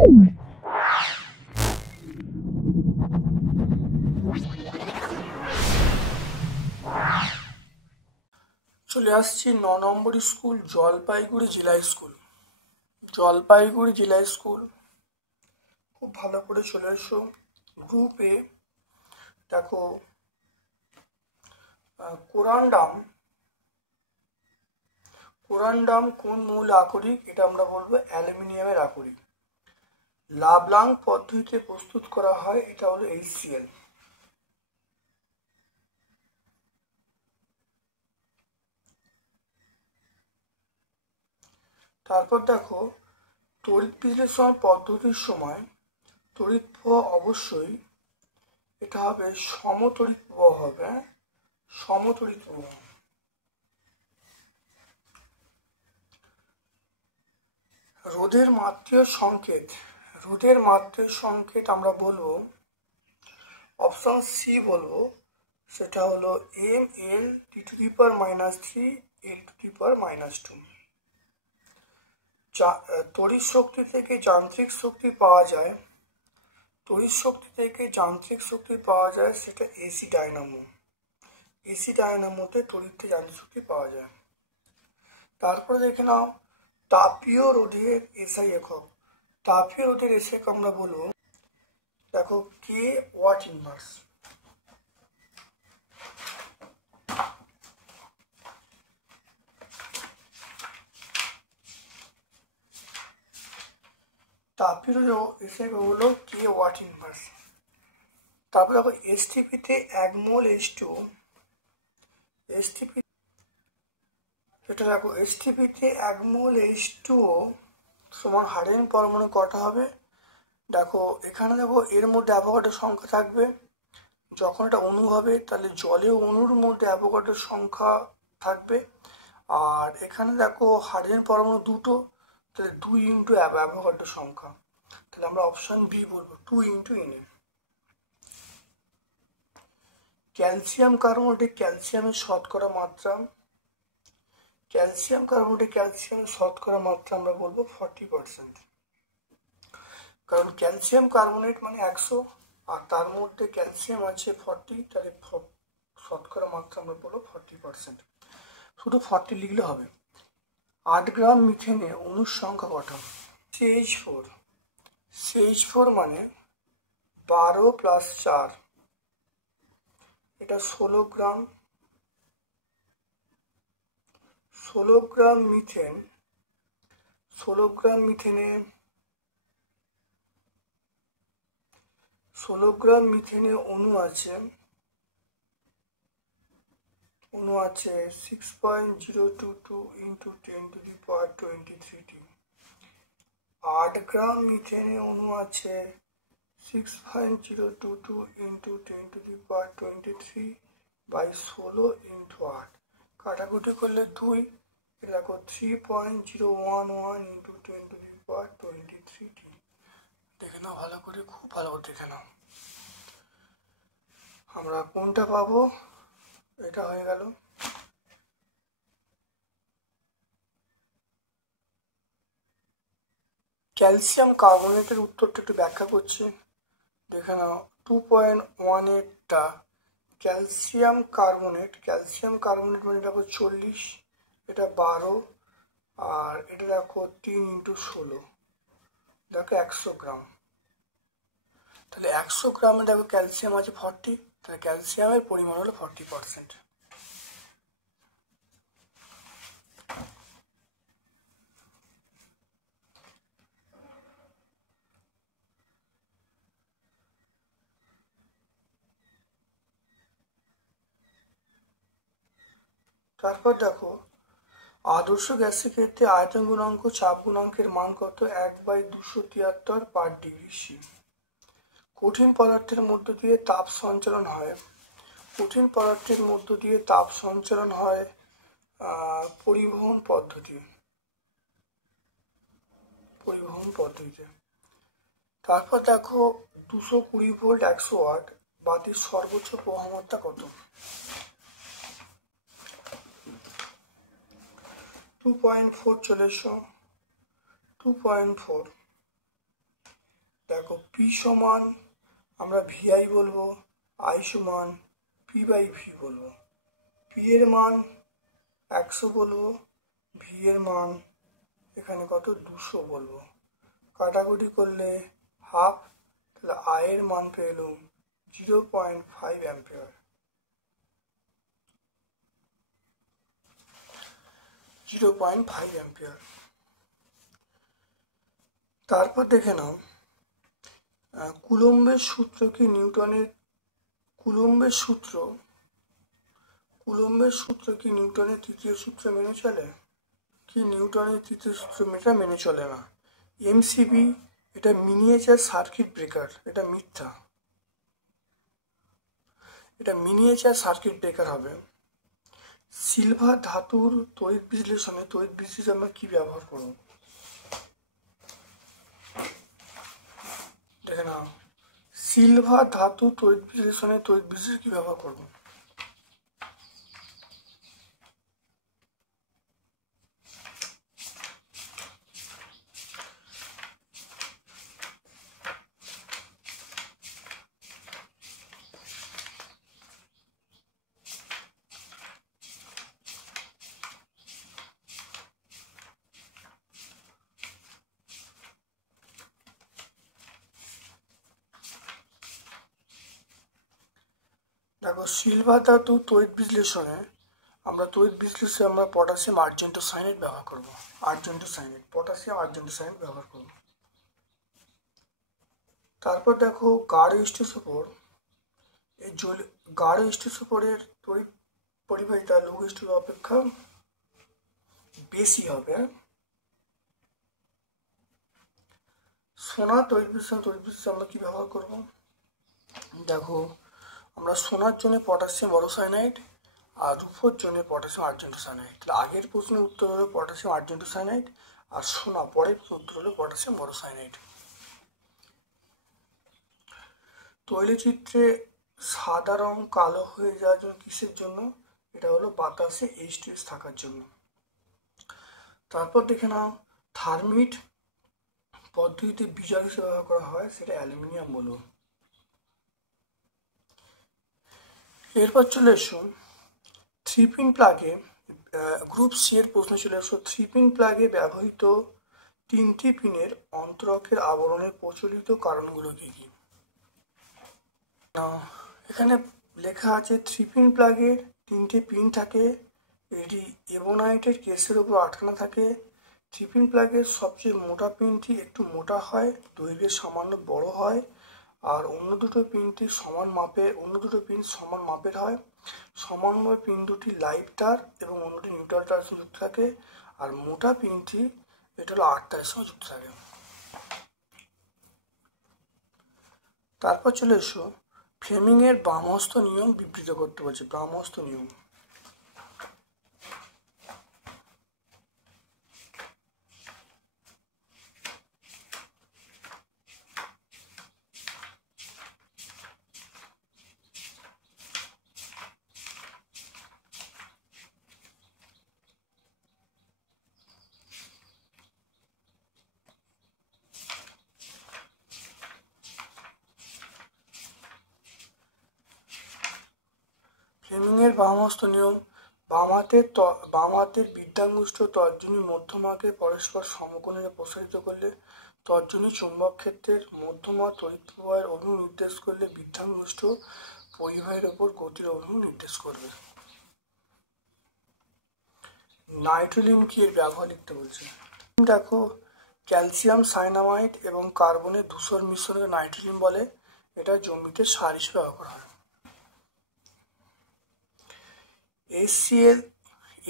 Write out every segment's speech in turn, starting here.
চলে আসছি 9 নম্বর স্কুল, জলপাইগুড়ি জেলা স্কুল। জলপাইগুড়ি জেলা স্কুল খুব ভালো করে চলে এসো। গ্রুপে দেখো কোরান্ডাম কোন মূল আকরিক? এটা আমরা বলবো অ্যালুমিনিয়ামের আকরিক। লাবলাং পদ্ধতিতে প্রস্তুত করা হয়, এটা হলো HCl। তারপর দেখো তড়িৎ বিশ্লেষণ পদ্ধতির সময় তড়িৎ প্রবাহ অবশ্যই এটা হবে সমতড়িৎ প্রবাহ হবে, সমতড়িৎ প্রবাহ। রোধের মাত্রার সংকেত আমরা বলবো অপশন সি বলবো, সেটা হলো mL (10⁻³ L⁻²). তড়িৎ শক্তি থেকে যান্ত্রিক শক্তি পাওয়া যায়, সেটা এসি ডায়নামোতে তড়িৎ থেকে যান্ত্রিক শক্তি পাওয়া যায়। তারপরে দেখে নাও তাপীয় রোধের এসআই একক। তাপীয় রোধের এসআই একক আমরা বলবো, দেখো কে ওয়াট ইনভার্স। তাপীয় রোধের এসআই একক হলো কে ওয়াট ইনভার্স। তারপর দেখো এসটিপিতে 1 মোল H2O, এটা দেখো এসটিপিতে 1 মোল H2O সমান হাইড্রোজেন পরমাণু কটা হবে? দেখো এখানে দেখো এর মধ্যে অ্যাভোগাড্রোর সংখ্যা থাকবে। যখন এটা অণু হবে তাহলে জলে অণুর মধ্যে অ্যাভোগাড্রোর সংখ্যা থাকবে। আর এখানে দেখো হাইড্রোজেন পরমাণু দুটো, তাহলে 2 ইন্টু অ্যাভোগাড্রোর সংখ্যা। তাহলে আমরা অপশন বি বলবো, 2 ইন্টু Na। ক্যালসিয়াম কার্বনেটে ক্যালসিয়ামের শতকরা মাত্রা আমরা বলবো 40%। কারণ ক্যালসিয়াম কার্বনেট মানে 100 আর তার মধ্যে ক্যালসিয়াম আছে 40, তাহলে শতকরা মাত্রা আমরা বলবো 40%। শুধু 40 লিখলে হবে। 8 গ্রাম মিথেনে অণুর সংখ্যা কটা? CH4 মানে 12 + 4, এটা 16 গ্রাম। 16 গ্রাম মিথেনে অণু আছে 6.022 × 10⁻23T। 8 গ্রাম মিথেনে অণু আছে 6.022 × 10⁻23/16 × 8। কাটাকুটি করলে 2, দেখো 3.011 × 10⁻23T। দেখে নাও ভালো করে, খুব ভালো করে দেখে নাও। আমরা কোনটা পাবো? এটা হয়ে গেল। ক্যালসিয়াম কার্বনেটের উত্তরটা একটু ব্যাখ্যা করছি, দেখে নাও। 2.18টা ক্যালসিয়াম কার্বনেট মানে দেখো 40, এটা 12, আর এটা দেখো 3 × 16, দেখো 100 গ্রাম। তাহলে 100 গ্রামে দেখো ক্যালসিয়াম আছে 40, তাহলে ক্যালসিয়ামের পরিমাণ হলো 40%। তারপর দেখো আদর্শ গ্যাসের ক্ষেত্রে আয়তন গুণাঙ্ক চাপ গুণাঙ্কের মান কত? 1/273/°C। কঠিন পদার্থের মধ্য দিয়ে তাপ সঞ্চালন হয় পরিবহন পদ্ধতিতে। তারপর দেখো 220 ভোল্ট 100 ওয়াট বাতির সর্বোচ্চ প্রবাহমাত্রা কত? 2.4 চলে এসো। 2.4 দেখো পি সমান আমরা ভিআই বলবো, আই সমান পি বাই ভি বলবো। পি এর মান 100 বলবো, ভি এর মান এখানে কত 200 বলবো। কাটাকুটি করলে হাফ, তাহলে আই এর মান পেলাম 0.5 অ্যাম্পিয়ার। 0.5 অ্যাম্পিয়ার। তারপর দেখে নাও কুলম্বের সূত্র কি নিউটনের তৃতীয় সূত্র মেনে চলে? কি নিউটনের তৃতীয় সূত্র মেনে চলে না। এমসিবি এটা মিনিয়েচার সার্কিট ব্রেকার, এটা মিথ্যা, এটা মিনিয়েচার সার্কিট ব্রেকার হবে। সিলভার ধাতুর তড়িৎ বিশ্লেষণে আমরা কি ব্যবহার করব? দেখে নাও সিলভার ধাতু তড়িৎ বিশ্লেষণে কি ব্যবহার করব? দেখো সিলভার ধাতু তড়িৎ বিশ্লেষণে আমরা পটাশিয়াম আর্জেন্টোসায়ানাইড ব্যবহার করব। পটাশিয়াম আর্জেন্টোসায়ানাইড ব্যবহার করব। তারপর দেখো গাঢ় স্টোসোপোরের তড়িৎ পরিবাহিতা লৌহ স্টোপ অপেক্ষা বেশি হবে। সোনার তড়িৎ বিশ্লেষণে আমরা কি ব্যবহার করব? দেখো আমরা সোনার জন্য পটাশিয়াম অরোসায়ানাইড আর রূপোর জন্য পটাশিয়াম আর্জেন্টোসায়ানাইড। তাহলে আগের প্রশ্নের উত্তর হলো পটাশিয়াম আর্জেন্টোসায়ানাইড, আর সোনা পরের উত্তর হলো পটাশিয়াম অরোসায়ানাইড। তৈলচিত্রে সাদা রং কালো হয়ে যাওয়ার জন্য কিসের জন্য? এটা হলো বাতাসে H2S থাকার জন্য। তারপর দেখে নাও থার্মিট পদ্ধতিতে বিজার হিসেবে ব্যবহার করা হয়, সেটা অ্যালুমিনিয়াম বলবো। এরপর চলে এসো থ্রি-পিন প্লাগে, গ্রুপ সি এর প্রশ্ন চলে এসো। থ্রি-পিন প্লাগে ব্যবহৃত 3টি পিনের অন্তরকের আবরণের প্রচলিত কারণগুলো কি কি? এখানে লেখা আছে থ্রি-পিন প্লাগে 3টে পিন থাকে, এটি এবনাইটের কেসের উপর আটকানো থাকে। থ্রি-পিন প্লাগের সবচেয়ে মোটা পিনটি একটু মোটা হয়, দৈর্ঘ্যে সামান্য বড় হয়, আর অন্য দুটো পিন সমান মাপের হয়। সমন্বয় পিন দুটি লাইভ তার এবং অন্যটি নিউট্রাল তারের সঙ্গে যুক্ত থাকে, আর মোটা পিনটি এটা হলো 8 তারের সঙ্গে যুক্ত থাকে। তারপর চলে এসো ফ্লেমিংয়ের বামহস্ত নিয়ম বিবৃত করতে বলছে। বামহস্ত নিয়ম, ফ্লেমিংয়ের বামহস্ত নিয়ম, বাম হাতের বৃদ্ধাঙ্গুষ্ঠ তর্জনী মধ্যমাকে পরস্পর সমকোণে প্রসারিত করলে তর্জনী চুম্বক ক্ষেত্রের মধ্যমা তড়িৎ প্রবাহের অণু নির্দেশ করলে বৃদ্ধাঙ্গুষ্ঠ পরিবাহের ওপর গতির অণু নির্দেশ করবে। নাইট্রোলিন কি এর ব্যবহার লিখতে বলছে। দেখো ক্যালসিয়াম সায়ানামাইড এবং কার্বনের ধূসর মিশ্রণকে নাইট্রোলিন বলে, এটা জমিতে সার হিসেবে ব্যবহার করা হয়।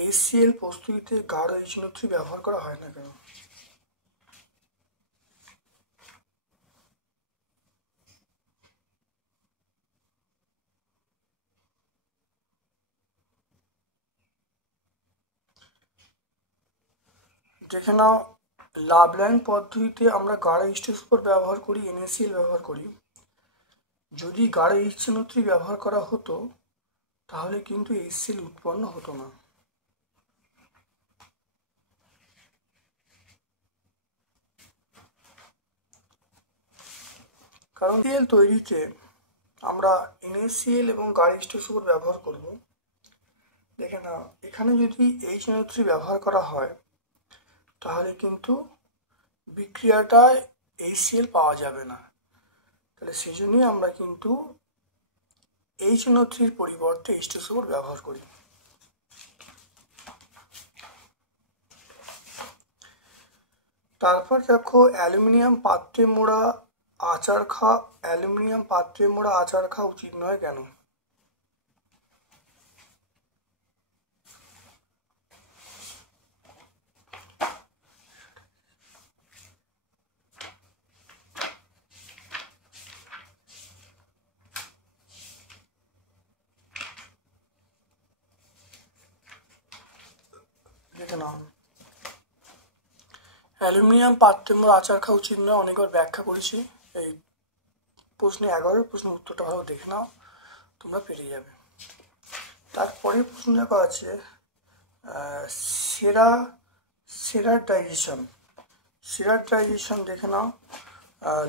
HCl প্রস্তুতিতে গাঢ় HNO3 ব্যবহার করা হয় না কেন? দেখে নাও লাভলাইন পদ্ধতিতে আমরা গাঢ় স্টোসোপোর ব্যবহার করি, NaCl ব্যবহার করি। যদি গাঢ় HNO3 ব্যবহার করা হতো তাহলে কিন্তু HCl উৎপন্ন হতো না। কারণ তেল তৈরিতে আমরা NaCl এবং গাড়ি H2SO4 ব্যবহার করব। দেখে না, এখানে যদি HNO3 ব্যবহার করা হয় তাহলে কিন্তু বিক্রিয়াটায় HCl পাওয়া যাবে না। তাহলে সেই জন্যই আমরা কিন্তু HNO3 পরিবর্তে H2SO4 ব্যবহার করি। তারপর দেখো অ্যালুমিনিয়াম পাত্রে মোড়া আচার খাওয়া উচিত নয় কেন? দেখে নাও, অ্যালুমিনিয়াম পাত্রে মোড়া আচার খাওয়া উচিত নয় অনেকবার ব্যাখ্যা করেছি। এই প্রশ্নে 11 প্রশ্নের উত্তরটা ভালো দেখে নাও, তোমরা পেরিয়ে যাবে। তারপরের প্রশ্ন দেখো আছে সেরাটাইজেশন দেখে নাও।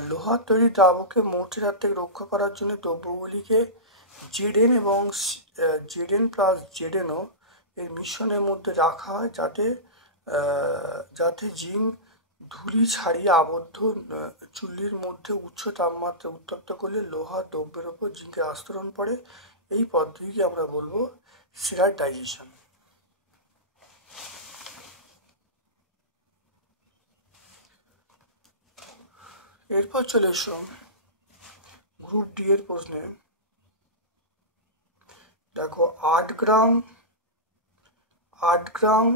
লোহার তৈরি দ্রাবকে মরচের হাত থেকে রক্ষা করার জন্য দ্রব্যগুলিকে Zn এবং Zn প্লাস ZnO এর মিশ্রণের মধ্যে রাখা হয় যাতে জিঙ্ক ধূলি ছাড়িয়ে আবদ্ধ চুল্লির মধ্যে উচ্চ তাপমাত্রা উত্তপ্ত করলে লোহার দ্রব্যের ওপর জিঙ্কের আস্তরণ পড়ে। এই পদ্ধতিকে আমরা বলবো সেরাটাইজেশন। এরপর চলে এসো গ্রুপ ডি এর প্রশ্নে। দেখো 8 গ্রাম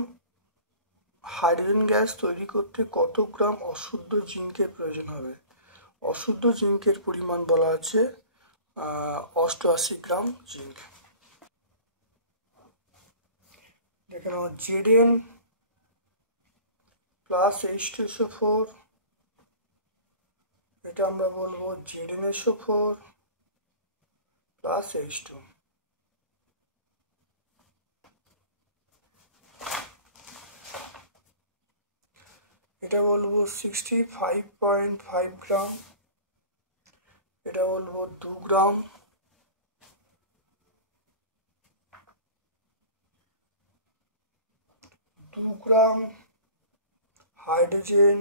হাইড্রোজেন গ্যাস তৈরি করতে কত গ্রাম অশুদ্ধ জিঙ্কের প্রয়োজন হবে? অশুদ্ধ জিঙ্কের পরিমাণ বলা আছে 88 গ্রাম জিঙ্ক। দেখে নাও Zn প্লাস H2SO4, এটা আমরা বলবো ZnSO4 প্লাস H2। এটা বলবো 65.5 গ্রাম, এটা বলবো 2 গ্রাম। হাইড্রোজেন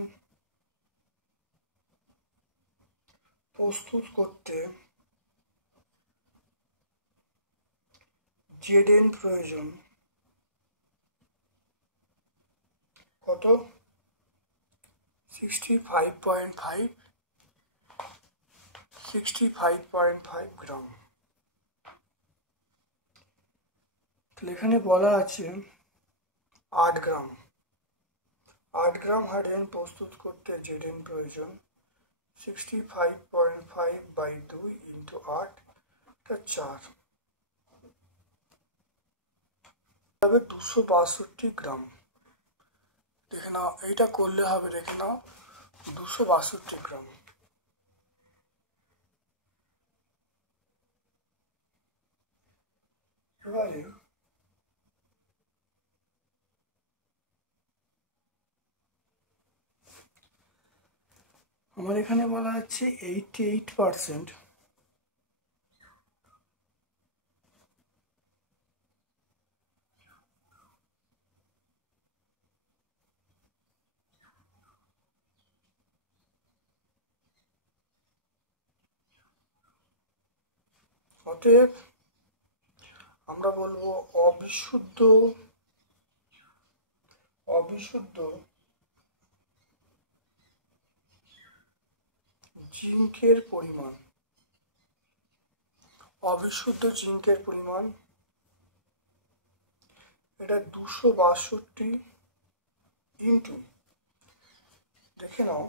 প্রস্তুত করতে Zn প্রয়োজন কত? 65.5 গ্রাম। তাহলে এখানে বলা আছে 8 গ্রাম হাইড্রোজেন প্রস্তুত করতে Zn প্রয়োজন 65.5/2 ইন্টু 8, এটা 4 হবে 262 গ্রাম। দেখে নাও, এইটা করলে হবে, দেখে নাও 262 গ্রাম। এবারে আমার এখানে বলা আছে 88%। অতএব আমরা বলবো অবিশুদ্ধ জিঙ্কের পরিমাণ, এটা 262 ইন্টু, দেখে নাও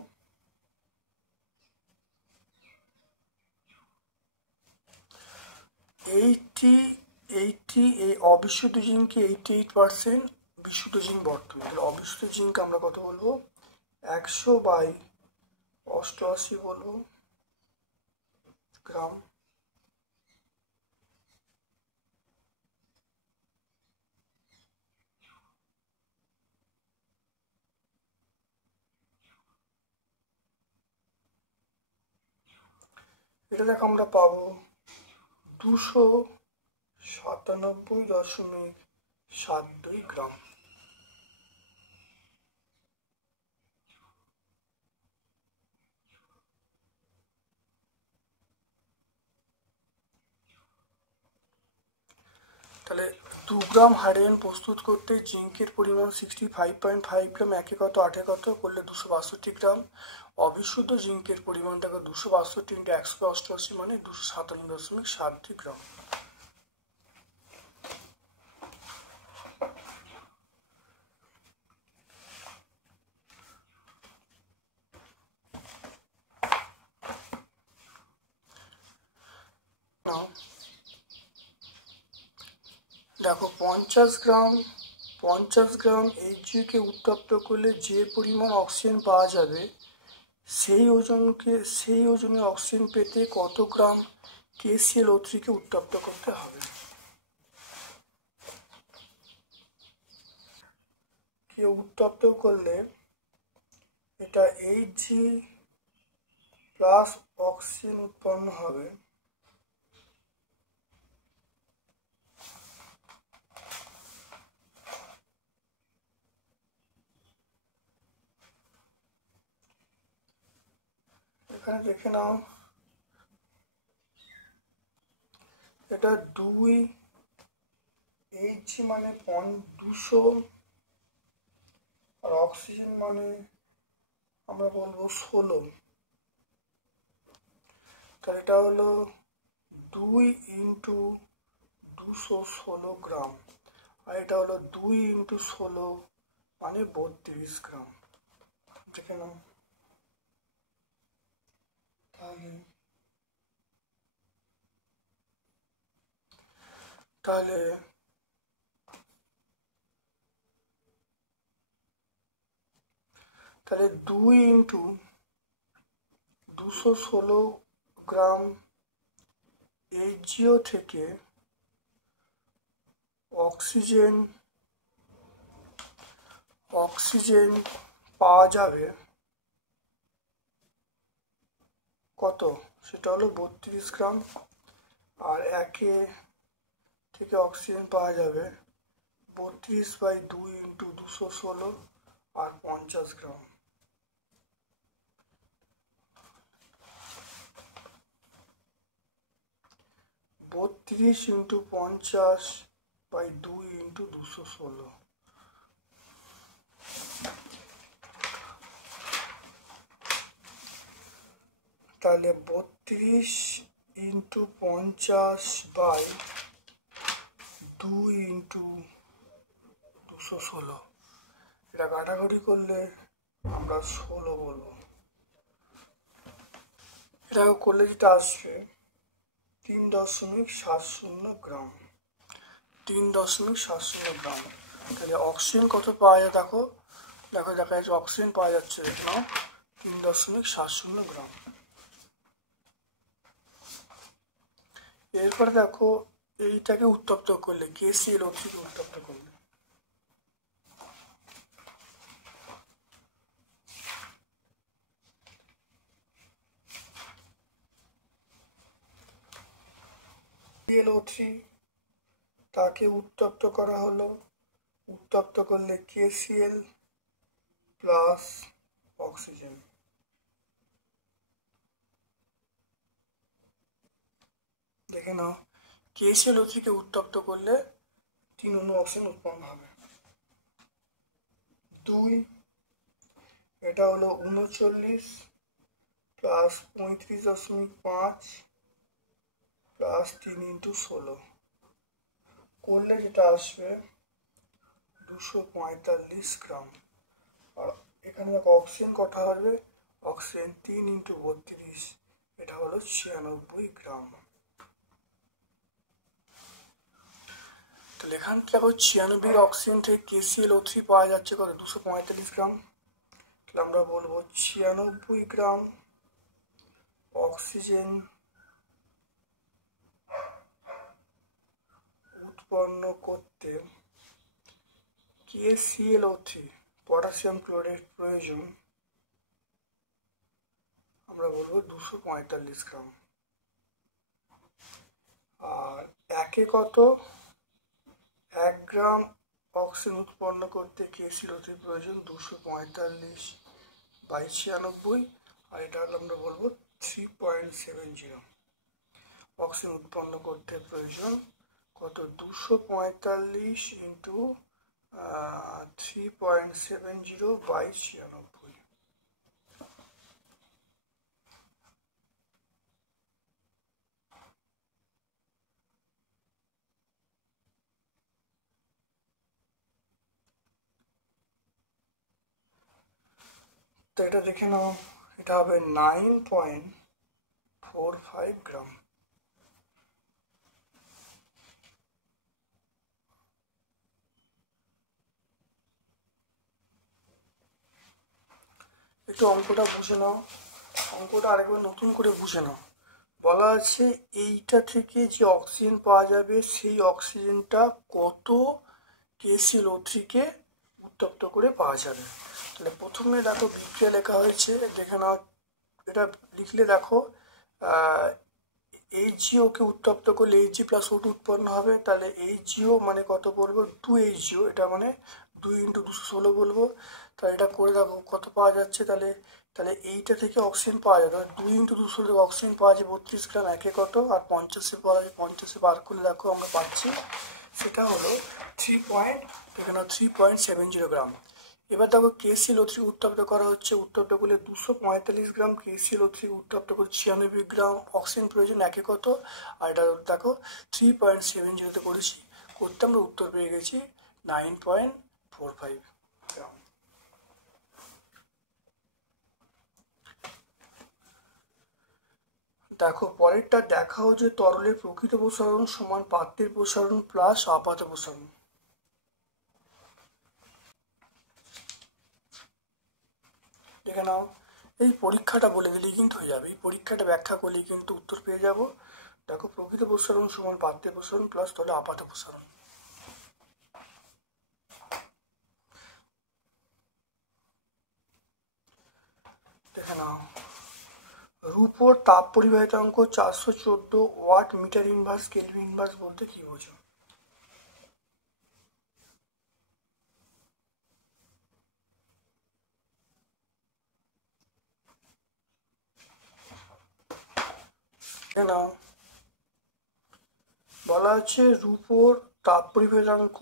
80 এই অবিশুদ্ধ জিঙ্কে 88%, বিশুদ্ধ জিঙ্ক বর্তমান। তাহলে অবিশুদ্ধ জিঙ্ক আমরা কত বলবো? 100/88 বলবো গ্রাম। এটা দেখো আমরা পাবো 297.72 গ্রাম। তাহলে 2 গ্রাম হার্ডেন প্রস্তুত করতে জিঙ্কের পরিমাণ 65.5 গ্রাম, একে কত 8 কত করলে 262 গ্রাম। অবিশুদ্ধ জিঙ্কের পরিমাণ দেখো 262 × 188 মানে 257.72 গ্রাম। দেখো 50 গ্রাম এইচজিকে উত্তপ্ত করলে যে পরিমাণ অক্সিজেন পাওয়া যাবে সেই ওজনে অক্সিজেন পেতে কত গ্রাম KClO3 উত্তপ্ত করতে হবে। উত্তপ্ত করলে এটা এইচজি প্লাস অক্সিজেন উৎপন্ন হবে। এখানে দেখে নাও, এটা 2 এইচজি মানে 200 আর অক্সিজেন মানে আমরা বলবো 16। তাহলে এটা হলো 2 × 216 গ্রাম, আর এটা হলো 2 × 16 মানে 32 গ্রাম। দেখে নাও। তাহলে তাহলে 2 × 216 গ্রাম এইচজিও থেকে অক্সিজেন পাওয়া যাবে কত, সেটা হলো 32 গ্রাম। আর একে থেকে অক্সিজেন পাওয়া যাবে 32/2 × 216 আর 50 গ্রাম। বত্রিশ ইন্টু 50/2 × 216। তাহলে 32 × 50/2 × 216, এটা কাটাকুটি করলে আমরা 16 বলবো। এটা করলে যেটা আসবে 3.70 গ্রাম। 3.70 গ্রাম। তাহলে অক্সিজেন কত পাওয়া যায় দেখো, দেখা যাচ্ছে অক্সিজেন পাওয়া যাচ্ছে এখানে 3.70 গ্রাম। এরপরে দেখো এইটাকে উত্তপ্ত করলে KClO3 উত্তপ্ত করলে KClO3 তাকে উত্তপ্ত করা হলো। উত্তপ্ত করলে KCl প্লাস অক্সিজেন। দেখে নাও, KClO3 উত্তপ্ত করলে 3 অণু অক্সিজেন উৎপন্ন হবে। 2, এটা হলো 39 প্লাস 35.5 প্লাস 3 × 16 করলে যেটা আসবে 245 গ্রাম। আর এখানে দেখো অক্সিজেন কটা হবে, অক্সিজেন 3 × 32, এটা হলো 96 গ্রাম। তাহলে এখান থেকে দেখো 96 অক্সিজেন থেকে KClO3 পাওয়া যাচ্ছে কত, 245 গ্রাম। তাহলে আমরা বলবো 96 গ্রাম অক্সিজেন উৎপন্ন করতে KClO3 পটাশিয়াম ক্লোরাইড প্রয়োজন, আমরা বলবো 245 গ্রাম। আর একে কত 1 গ্রাম অক্সিজেন উৎপন্ন করতে KCl3 প্রয়োজন 245/96, আর এটা আমরা বলবো 3.70। অক্সিজেন উৎপন্ন করতে প্রয়োজন কত 245 ইন্টু 3.70/96। তো এটা দেখে নাও, এটা হবে 9.45 গ্রাম। একটু অঙ্কটা বুঝে নাও, অঙ্কটা আরেকবার নতুন করে বুঝে নাও। বলা আছে এইটা থেকে যে অক্সিজেন পাওয়া যাবে সেই অক্সিজেনটা কত KCl3 উত্তপ্ত করে পাওয়া যাবে। তাহলে প্রথমে দেখো বিক্রিয়া লেখা হয়েছে, দেখে নাও। এটা লিখলে দেখো HgO-কে উত্তপ্ত করলে Hg+O2 উৎপন্ন হবে। তাহলে HgO মানে কত বলবো 2HgO, এটা মানে 2 × 216 বলবো। তাহলে এটা করে দেখো কত পাওয়া যাচ্ছে। তাহলে তাহলে এইটা থেকে অক্সিজেন পাওয়া যাবে, 2 × 216 থেকে অক্সিজেন পাওয়া যায় 32 গ্রাম। একে কত আর 50-এ পাওয়া যায়, 50-এ বার করলে দেখো আমরা পাচ্ছি সেটা হলো 3.70 গ্রাম। এবার দেখো KCl3 উত্তপ্ত করা হচ্ছে, উত্তপ্ত করলে 245 গ্রাম KCl3 উত্তপ্ত করে 96 গ্রাম অক্সিজেন প্রয়োজন। একে কত আর এটা দেখো 3.70-তে করেছি, করতে আমরা উত্তর পেয়ে গেছি 9.45 গ্রাম। দেখো পরেরটা দেখাও যে তরলের প্রকৃত প্রসারণ সমান পাত্রের প্রসারণ প্লাস আপাত প্রসারণ। দেখে নাও, এই পরীক্ষাটা বলে দিলেই কিন্তু হয়ে যাবে, এই পরীক্ষাটা ব্যাখ্যা করলেই কিন্তু উত্তর পেয়ে যাব। দেখো প্রকৃত প্রসারণ সমান পাত্রের প্রসারণ প্লাস তলে আপাত প্রসারণ। দেখে নাও, রূপোর তাপ পরিবাহিতাঙ্ক 414 watt metre inverse kelvin inverse বলতে কি বোঝো? নাও, বলা আছে রূপোর তাপ পরিবাহিতাঙ্ক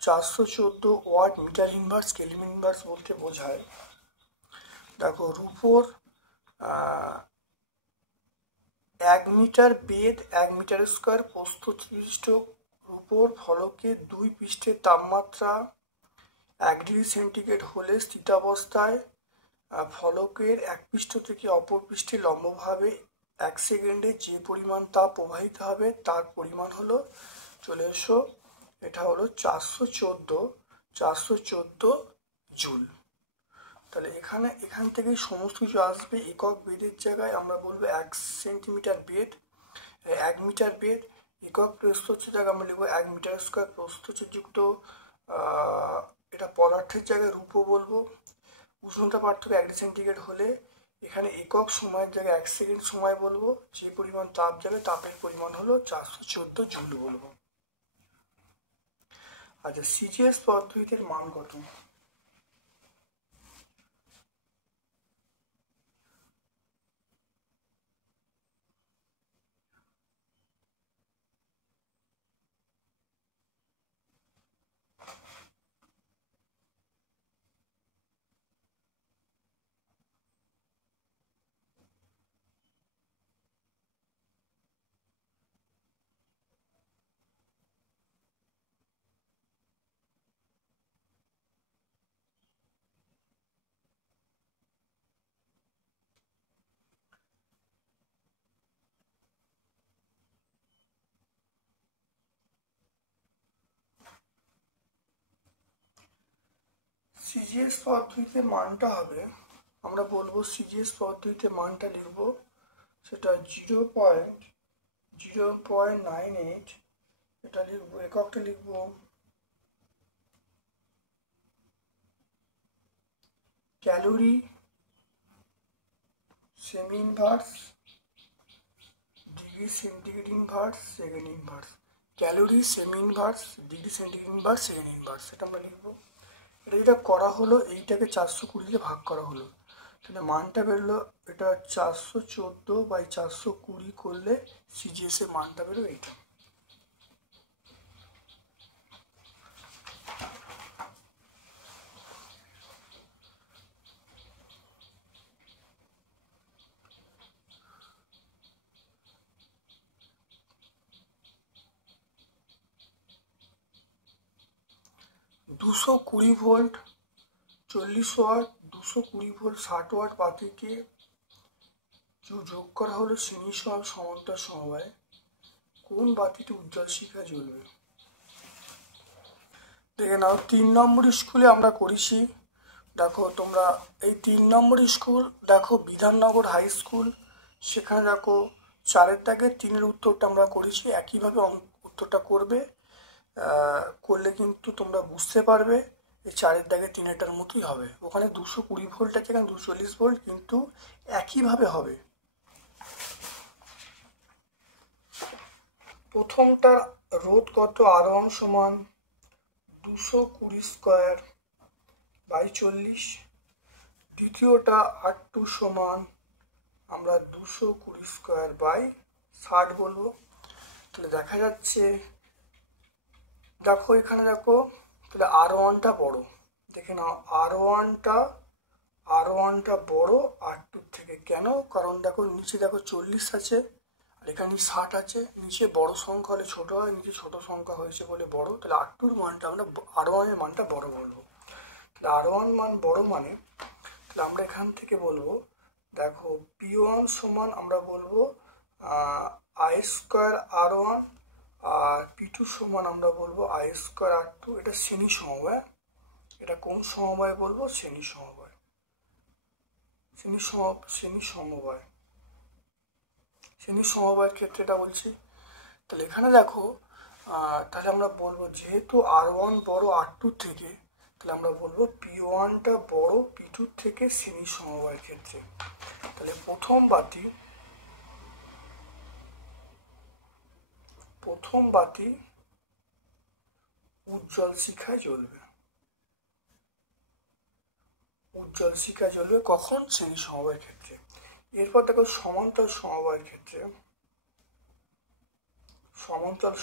414 watt metre inverse kelvin inverse বলতে বোঝায়, দেখো রূপোর 1 মিটার বেদ 1 মিটার স্কোয়ার প্রস্থ বিশিষ্ট রূপোর ফলকে 2 পৃষ্ঠের তাপমাত্রা 1°C হলে স্থিতাবস্থায় ফলকের এক পৃষ্ঠ থেকে অপর পৃষ্ঠে লম্বভাবে 1 সেকেন্ডে যে পরিমাণ তাপ প্রবাহিত হবে তার পরিমাণ হলো, চলে এসো, এটা হলো 414 জুল। তাহলে এখান থেকেই সমস্ত কিছু আসবে। একক বেদের জায়গায় আমরা বলবো 1 সেন্টিমিটার বেদ, 1 মিটার বেদ। একক প্রস্থচ্ছেদ জায়গায় আমরা লিখবো 1 মিটার স্কোয়ার প্রস্থচ্ছেদযুক্ত, এটা পদার্থের জায়গায় রূপ বলবো। উষ্ণতা পার্থক্য 1°C হলে এখানে একক সময়ের জায়গায় 1 সেকেন্ড সময় বলবো। যে পরিমাণ তাপ যাবে তাপের পরিমাণ হলো 414 জুল বলবো। আচ্ছা, সিজিএস পদ্ধতির মান কত? সিজিএস পদ্ধতিতে মানটা হবে, আমরা বলবো সিজিএস পদ্ধতিতে মানটা লিখবো, সেটা 0.98, এটা লিখবো, এককটা লিখবো calorie semi inverse degree centigrade inverse second inverse, calorie semi inverse degree centigrade inverse second inverse, এটা আমরা লিখবো। এটা যেটা করা হলো এইটাকে 420 ভাগ করা হলো, তাহলে মানটা বেরোলো এটা 414/420 করলে সিজিএস এর মানটা বেরো এইটা। দুশো কুড়ি ভোল্ট 40 ওয়াট, 220 ভোল্ট 60 ওয়াট বাতিকে যোগ করা হলো শ্রেণী সমান্তর সমবায়, কোন বাতিটি উজ্জ্বল শিখা জ্বলবে? দেখে নাও 3 নম্বর স্কুলে আমরা করেছি, দেখো তোমরা এই 3 নম্বর স্কুল দেখো বিধাননগর হাই স্কুল, সেখানে দেখো 4-এর দাগে 3-এর উত্তরটা আমরা করেছি, একইভাবে উত্তরটা করবে, করলে কিন্তু তোমরা বুঝতে পারবে এই 4-এর দাগে 3-এরটার মতোই হবে, ওখানে 220 ভোল্ট আছে এখানে 240 ভোল্ট, কিন্তু একইভাবে হবে। প্রথমটার রোধ কত R1 সমান 220 স্কোয়ার বাই 40, দ্বিতীয়টা R2 সমান আমরা 220 স্কোয়ার বাই 60 বলবো। তাহলে দেখা যাচ্ছে দেখো এখানে দেখো তাহলে R1টা বড়, দেখে নাও R1টা বড় R2 থেকে, কেন? কারণ দেখো নিচে দেখো 40 আছে আর এখানে 60 আছে, নিচে বড় সংখ্যা হলে ছোট হয়, নিচে ছোট সংখ্যা হয়েছে বলে বড়, তাহলে R2-র মানটা আমরা R1 এর মানটা বড় বলবো। তাহলে R1 মান বড় মানে তাহলে আমরা এখান থেকে বলবো দেখো P1 সমান আমরা বলবো I square R1 R P2 সমান আমরা বলবো I স্কোয়ার R2, এটা শ্রেণী সমবায়, এটা কোন সমবায় বলবো? শ্রেণী সমবায়, শ্রেণী সমবায়ের ক্ষেত্রে এটা বলছি। তাহলে এখানে দেখো তাহলে আমরা বলবো যেহেতু R1 বড় R2 থেকে, তাহলে আমরা বলবো P1টা বড় P2 থেকে শ্রেণী সমবায়ের ক্ষেত্রে। তাহলে প্রথম বাতি উজ্জ্বল শিখায় জ্বলবে, কখন? শ্রেণী সমবায়ের ক্ষেত্রে। এরপর দেখো সমান্তরাল সমবায়ের ক্ষেত্রে, সমান্তরাল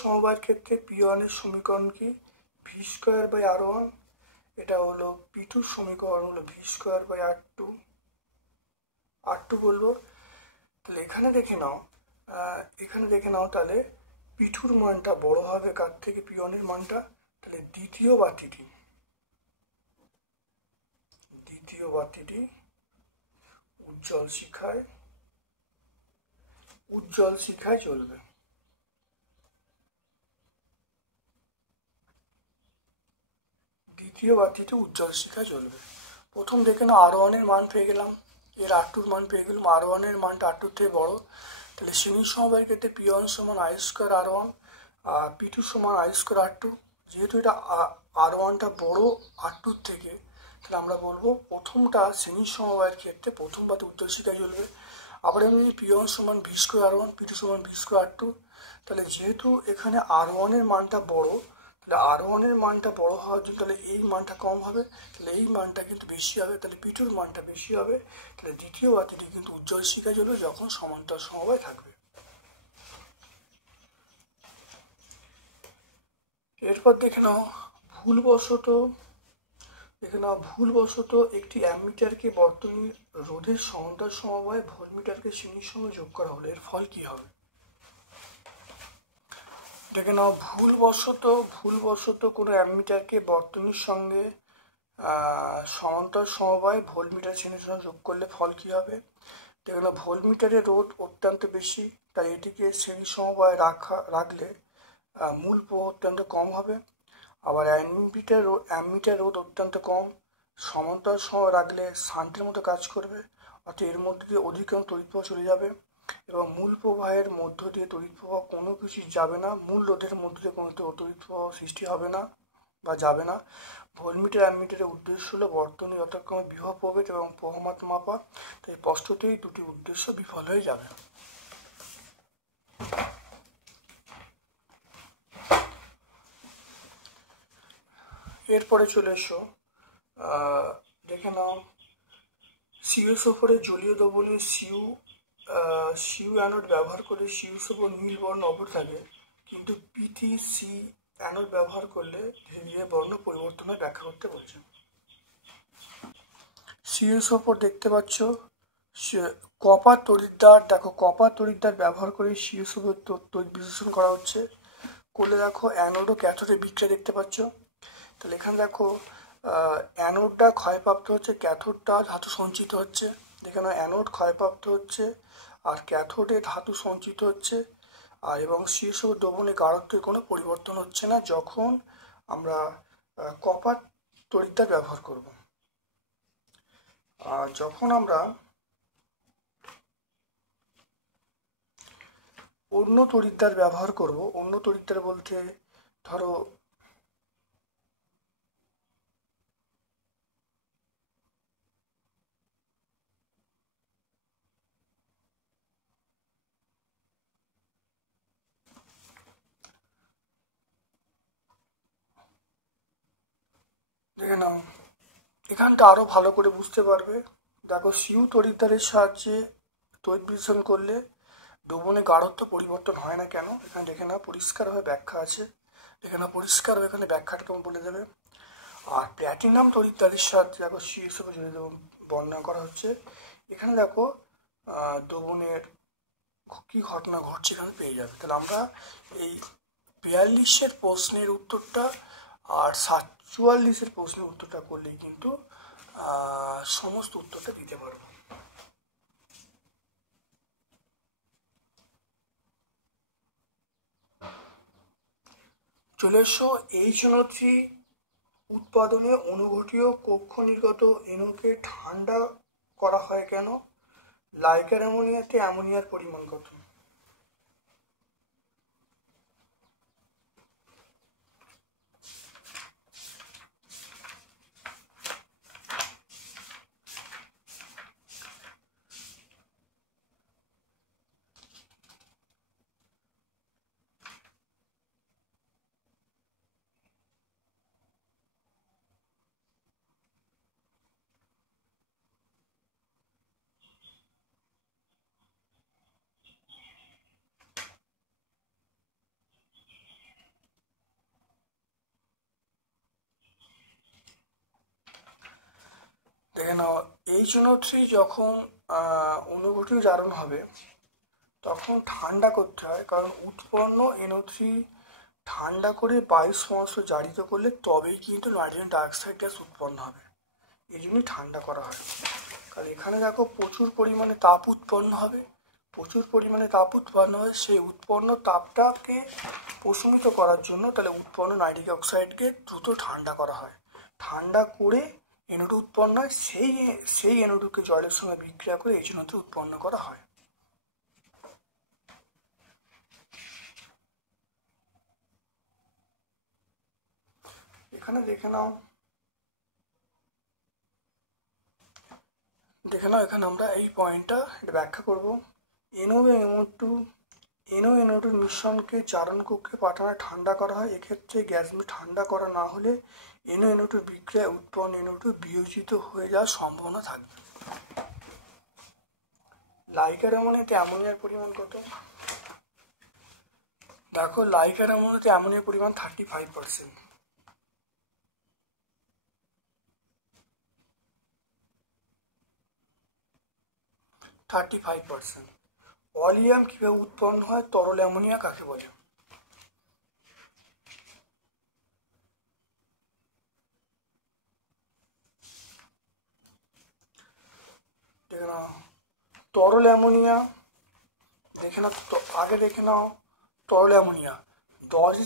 সমবায়ের ক্ষেত্রে P1 এর সমীকরণ কি? V স্কোয়ার বাই R1, এটা হলো P2 সমীকরণ হলো V স্কোয়ার বাই R2 বলবো। তাহলে এখানে দেখে নাও তাহলে P2-র মানটা বড় হবে কার থেকে? P1 এর মানটা। তাহলে দ্বিতীয় বাতিটি উজ্জ্বল শিখায় জ্বলবে। প্রথম দেখে নাও R1 এর মান পেয়ে গেলাম, এর R2-র মান পেয়ে গেলাম, R1 এর মানটা R2 থেকে বড়, তাহলে শ্রেণী সমবায়ের ক্ষেত্রে P1 সমান I square R1 R P2 সমান I স্কোয়ার R2, যেহেতু এটা R1টা বড় R2 থেকে, তাহলে আমরা বলবো প্রথমটা শ্রেণী সমবায়ের ক্ষেত্রে প্রথম বাতি উজ্জ্বল শিখায় জ্বলবে। আবার আমি P1 সমান V স্কোয়ার R1 P2 সমান V স্কোয়ার R2, তাহলে যেহেতু এখানে R1 এর মানটা বড়, তাহলে R1 এর মানটা বড় হওয়ার জন্য তাহলে এই মানটা কম হবে, তাহলে এই মানটা কিন্তু বেশি হবে, তাহলে P2-র মানটা বেশি হবে, তাহলে দ্বিতীয় বাতিটি কিন্তু উজ্জ্বল শিখায় জ্বলবে যখন সমান্তরাল সমবায় থাকবে। এরপর দেখে নাও ভুলবশত একটি অ্যামিটারকে বর্তনীর রোধের সমান্তরাল সমবায় ভোল্টমিটারকে শ্রেণীর সঙ্গে যোগ করা হলো, এর ফল কি হবে? দেখে নাও ভুলবশত কোনো অ্যামিটারকে বর্তনীর সঙ্গে সমান্তরাল সমবায় ভোল্টমিটার শ্রেণীর সঙ্গে যোগ করলে ফল কি হবে? দেখে নাও ভোল্টমিটারের রোধ অত্যন্ত বেশি, তাই এটিকে শ্রেণী সমবায় রাখলে মূল প্রবাহ অত্যন্ত কম হবে। আবার অ্যামিটার রোধ অত্যন্ত কম, সমান্তরাল সমবায় রাখলে শান্তির মতো কাজ করবে, অর্থাৎ এর মধ্যে দিয়ে অধিকাংশ তড়িৎ প্রবাহ চলে যাবে এবং মূল প্রবাহের মধ্য দিয়ে তড়িৎ প্রবাহ কোনো কিছু যাবে না, মূল রোধের মধ্য দিয়ে কোনো তড়িৎ প্রবাহ সৃষ্টি হবে না। বা যাবে না। ভোল্টমিটার অ্যামমিটারের উদ্দেশ্য হলো বর্তনী যথাক্রমে বিভব প্রভেদ এবং প্রবাহমান মাপা, তাই স্পষ্টতই দুটি উদ্দেশ্য বিফল হয়ে যাবে। এরপরে চলে এসো, দেখে নাও CuSO4 জলীয় দ্রবণে সিউ অ্যানোড ব্যবহার করে CuSO4 নীল বর্ণ অপর থাকে, কিন্তু PTC অ্যানোড ব্যবহার করলে ধীরে ধীরে বর্ণ পরিবর্তনের ব্যাখ্যা করতে বলছে। CuSO4 দেখতে পাচ্ছ, কপার তড়িৎদ্বার, দেখো কপার তড়িৎদ্বার ব্যবহার করে CuSO4 তড়িৎ বিশ্লেষণ করা হচ্ছে। করলে দেখো অ্যানোড ও ক্যাথোডের বিক্রিয়া দেখতে পাচ্ছ। তাহলে এখানে দেখো অ্যানোডটা ক্ষয়প্রাপ্ত হচ্ছে, ক্যাথোডটা ধাতু সঞ্চিত হচ্ছে। এখানে অ্যানোড ক্ষয়প্রাপ্ত হচ্ছে আর ক্যাথোডে ধাতু সঞ্চিত হচ্ছে, আর এবং CuSO4 দ্রবণে গাঢ়ত্বের কোনো পরিবর্তন হচ্ছে না যখন আমরা কপার তড়িৎদ্বার ব্যবহার করব। আর যখন আমরা অন্য তড়িৎদ্বার ব্যবহার করব, অন্য তড়িৎদ্বার বলতে ধরো দেখে নাও, এখানটা আরো ভালো করে বুঝতে পারবে। দেখো তড়িৎদ্বারের সাহায্যে তড়িৎ বিশ্লেষণ করলে দ্রবণে গাঢ়ত্ব পরিবর্তন হয় না কেন, এখানে দেখে নাও পরিষ্কারভাবে ব্যাখ্যা আছে। দেখে নাও পরিষ্কারভাবে এখানে ব্যাখ্যাটা তোমার বলে দেবে। আর প্ল্যাটিনাম তড়িৎদ্বারের সাহায্যে দেখো CuSO4 জলীয় দ্রবণ বর্ণনা করা হচ্ছে। এখানে দেখো দ্রবণের কি ঘটনা ঘটছে এখানে পেয়ে যাবে। তাহলে আমরা এই 42-এর প্রশ্নের উত্তরটা আর 47-এর প্রশ্নের উত্তরটা করলেই কিন্তু সমস্ত উত্তরটা দিতে পারবো। চলে এসো, HNO3 উৎপাদনে অনুঘটীয় কক্ষ নির্গত এনোকে ঠান্ডা করা হয় কেন? লাইকার অ্যামোনিয়াতে অ্যামোনিয়ার পরিমাণ কত? দেখে নাও, HNO3 যখন অনুঘটীয় জারণ হবে তখন ঠান্ডা করতে হয়, কারণ উৎপন্ন NO3 ঠান্ডা করে বায়ু সমস্ত জারিত করলে তবেই কিন্তু নাইট্রোজেন ডাইঅক্সাইড গ্যাস উৎপন্ন হবে, এই জন্যই ঠান্ডা করা হয়। কারণ এখানে দেখো প্রচুর পরিমাণে তাপ উৎপন্ন হবে, প্রচুর পরিমাণে তাপ উৎপন্ন হয়, সেই উৎপন্ন তাপটাকে প্রশমিত করার জন্য তাহলে উৎপন্ন নাইট্রিক অক্সাইডকে দ্রুত ঠান্ডা করা হয়। ঠান্ডা করে NO2 উৎপন্ন হয়, সেই NO2কে জলের সঙ্গে বিক্রিয়া করে HNO3 উৎপন্ন করা হয়। এখানে দেখে নাও, এখানে আমরা এই পয়েন্টটা ব্যাখ্যা করব। NO2 মিশ্রণকে জারণ কক্ষে পাঠানো ঠান্ডা করা হয়, এক্ষেত্রে গ্যাস ঠান্ডা করা না হলে NO2 বিক্রিয়ায় উৎপন্ন NO2 বিয়োজিত হয়ে যাওয়ার সম্ভাবনা থাকবে। লাইকার অ্যামোনিয়াতে অ্যামোনিয়ার পরিমাণ কত? দেখো, লাইকার অ্যামোনিয়াতে অ্যামোনিয়ার পরিমাণ 35%। অলিয়াম কিভাবে উৎপন্ন হয়? তরল অ্যামোনিয়া কাকে বলে? দেখে নাও, তরল অ্যামোনিয়া দেখে নাও, আগে দেখে নাও তরল অ্যামোনিয়া 10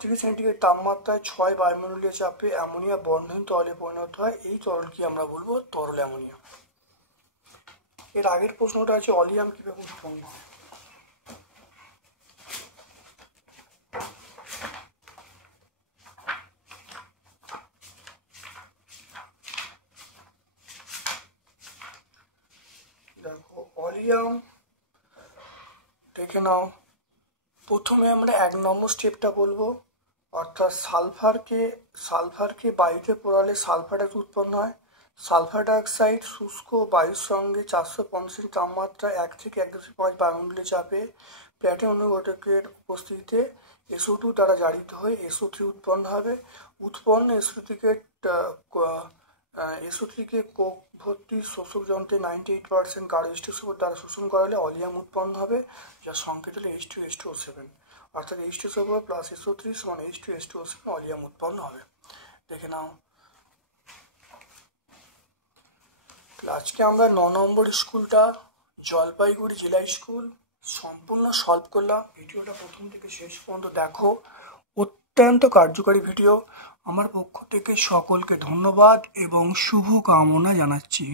ডিগ্রি সেন্টিগ্রেড তাপমাত্রায় 6 বায়ুমণ্ডলীয় চাপে অ্যামোনিয়া বন্ধহীন তরলে পরিণত হয়, এই তরলকে আমরা বলবো তরল অ্যামোনিয়া। এর আগের প্রশ্নটা আছে অলিয়াম কিভাবে উৎপন্ন হয়। সোডিয়াম। দেখে নাও, প্রথমে আমরা 1 নম্বর স্টেপটা বলবো, অর্থাৎ সালফারকে বায়ুতে পোড়ালে সালফার ডাইঅক্সাইড উৎপন্ন হয়। সালফার ডাইঅক্সাইড শুষ্ক বায়ুর সঙ্গে 450 তাপমাত্রা 1 থেকে 1.5 বায়ুমণ্ডলীয় চাপে প্ল্যাটিনাম অনুঘটকের উপস্থিতিতে SO2 দ্বারা জারিত হয়ে SO3 উৎপন্ন হবে। উৎপন্ন SO3 কে কোক ভর্তি শোষক যন্ত্রে 98% কার্বোস্টেশন দ্বারা শোষণ করালে অলিয়াম উৎপন্ন হবে, যার সংকেত হলো H2SO7, অর্থাৎ H2SO4 প্লাস SO3 সমান H2SO7 অলিয়াম উৎপন্ন হবে। দেখে নাও, আজকে আমরা 9 নম্বর স্কুলটা জলপাইগুড়ি জেলা স্কুল সম্পূর্ণ সলভ করলাম। ভিডিওটা প্রথম থেকে শেষ পর্যন্ত দেখো, অত্যন্ত কার্যকারী ভিডিও। আমার পক্ষ থেকে সকলকে ধন্যবাদ এবং শুভকামনা জানাচ্ছি।